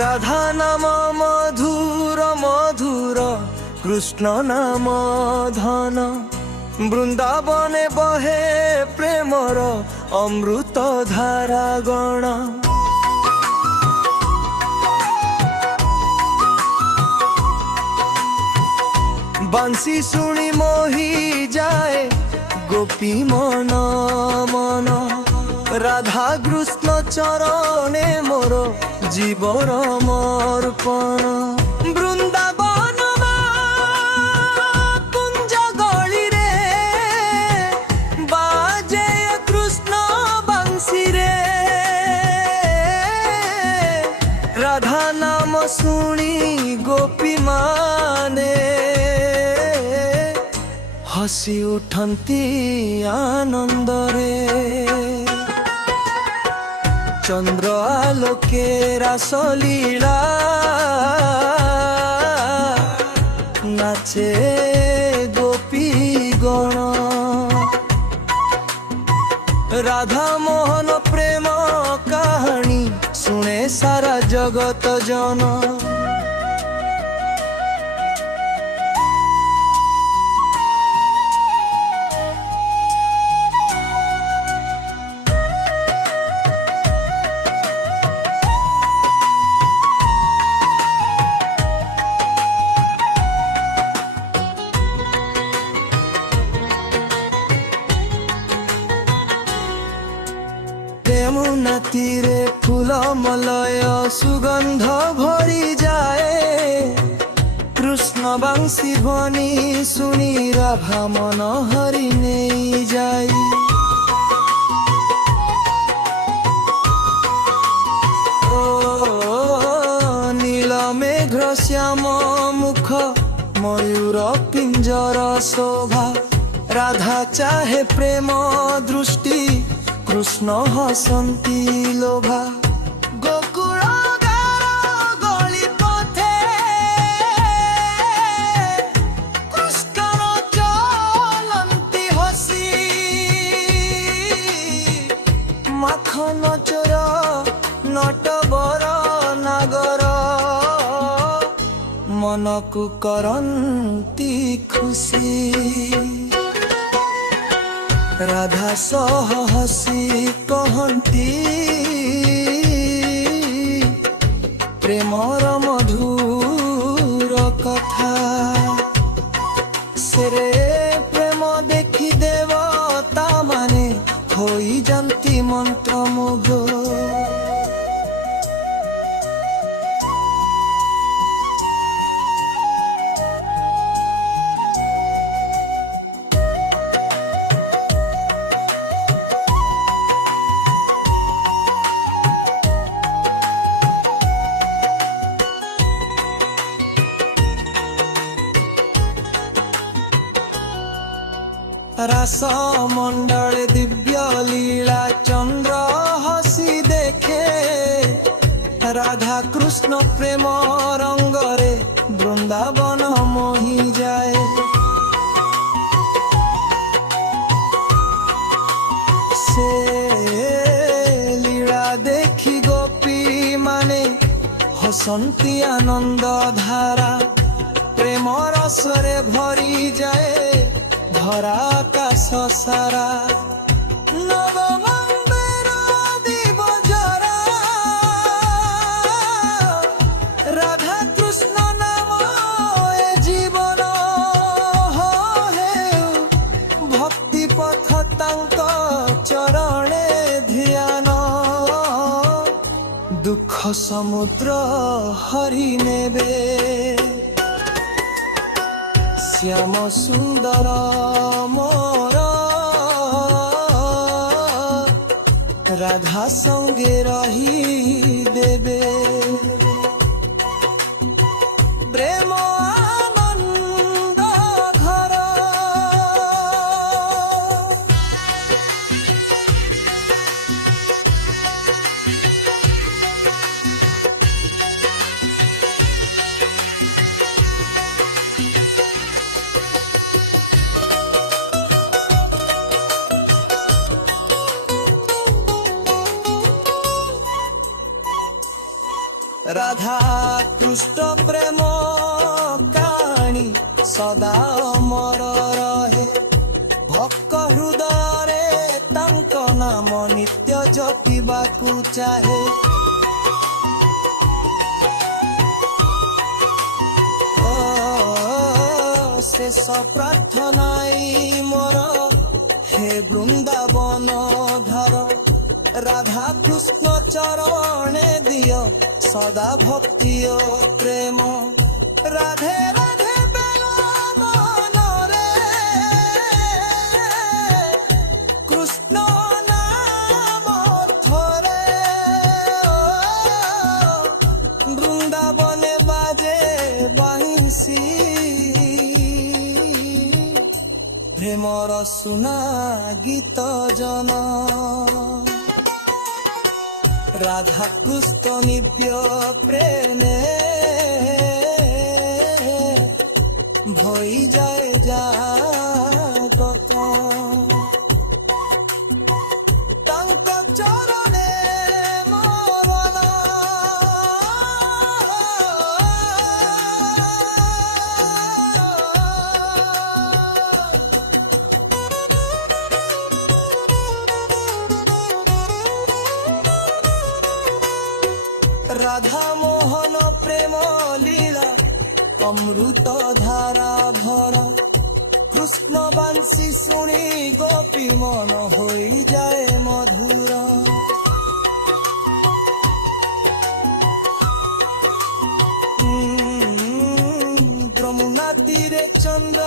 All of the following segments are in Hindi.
রাধা নাম মধুর মধুর, কৃষ্ণ নাম ধন। বৃন্দাবনে বহে প্রেমর অমৃত ধারা গণ। বাঁশি শুনি মোহি যায় গোপী মন মন। রাধা কৃষ্ণ চরণে মোর জীবর মর্পণ। বৃন্দাবন কুঞ্জ গলিরে বাজে কৃষ্ণ বাঁশি রে। রাধা নাম শুনি গোপী মানে हसी उठंती आनंदरे। चंद्र आलोके रासलीला नाचे गोपी गण। राधा मोहन प्रेम कहानी सुने सारा जगत जन। यमुना तीरे फूल मलय सुगंध भरी जाए। कृष्ण बंशी ध्वनि सुनी राधा मन हरि नहीं जाई। ओ नील मेघ श्याम मुख मयूर पिंजर शोभा। राधा चाहे प्रेम दृष्टि कृष्ण हसंती लोभा। गोकुल गली पथे कृष्ण चलंती हसी। माखन चोर नटवर नागर मन को करंती खुशी। राधा सह हसी कहती प्रेमर मधुर कथा। सेरे प्रेम देखी देवता माने होई जानती मंत्रमुग्ध। रास मंडल दिव्य लीला चंद्र हसी देखे। राधा कृष्ण प्रेम रंगरे वृंदावन मोही जाए। से लीला देखी गोपी माने हसंती आनंद धारा। प्रेम रसरे भरी जाए धरा आकाश सारा। नवमंदिर दीप जरा राधा कृष्ण नाम ए जीवन हे। भक्ति पथ तांक चरणे ध्यान। दुख समुद्र हरि नेबे। श्याम सुंदर मोर राधा संगे रही देबे। प्रेम आनंद घर। রাধা কৃষ্ণ প্রেম কাহিনী সদা অমর রহে ভক্ত হৃদୟରେ ତାଙ୍କ ନାମ ନିତ୍ୟ ଜପିବାକୁ ଚାହେ ଶେଷ ପ୍ରାର୍ଥନାଇ ମୋର হে বৃন্দাবন ধার রাধা কৃষ্ণ চরণে দিও সদা ভক্তি ও প্রেম রাধে রাধে বেল মনরে কৃষ্ণ নাম থরে বৃন্দাবনে বাজে বাঁশি প্রেমর শুনা গীত জন রাধা কৃষ্ণ নিব্য প্রেমে ভই যায় জাগত তাঙ্ক চরণে মন রাধা মোহন প্রেম লীলা অমৃত ধারা ভর কৃষ্ণ বাঁশি শুনি গোপী মন হয়ে যায় মধুর যমুনা তীরে চন্দ্র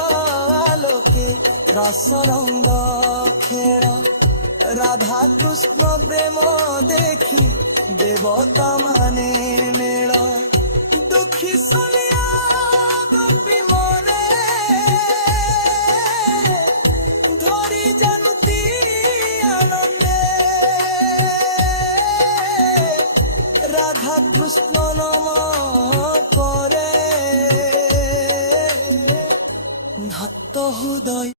আলোকে রস রঙ্গ খেল রাধা কৃষ্ণ প্রেম দেখি দেবতা মানে মেল দুঃখী শুনিয়া গোপী মনে ধরি জানুতি আনন্দে রাধা কৃষ্ণ নম করে ভক্ত হৃদয়